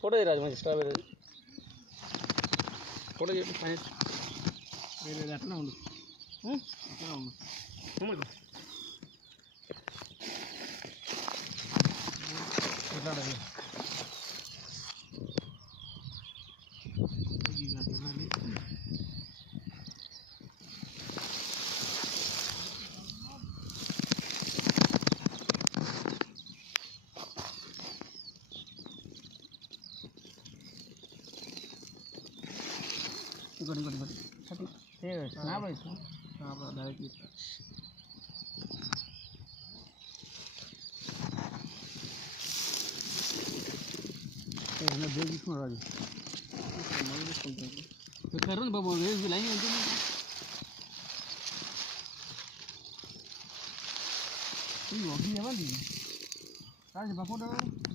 Photo రాజు మంచి strawberry photo చెప్పి పని వేరే అట్లా ఉండు అట్లా ఉండు ఎట్లాడాలి Ikut. Tapi, kenapa itu? Kenapa dari kita? Nah, bagi semua lagi. Sekarang bawa bagi bilangnya itu. Ini bagi apa ni? Kasih bapak dah.